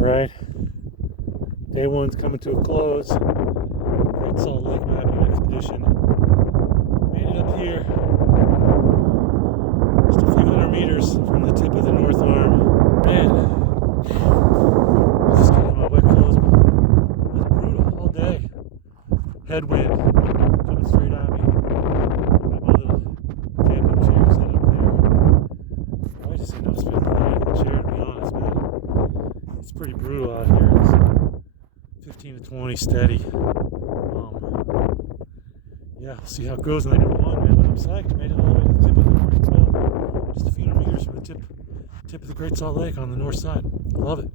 Alright, day one's coming to a close. Great Salt Lake mapping expedition. Made it up here. Just a few hundred meters from the tip of the North Arm. Man, just getting my wet clothes. It was brutal all day. Headwind coming straight at me. Got my little camping chair set up there. I just end up spending the night in the chair, to be honest, man. It's pretty brutal out here. It's 15 to 20 steady. Yeah, we'll see how it goes. Night number one, man. But I'm psyched. Made it all the way to the tip of the North. Just a few hundred meters from the tip of the Great Salt Lake on the north side. Love it.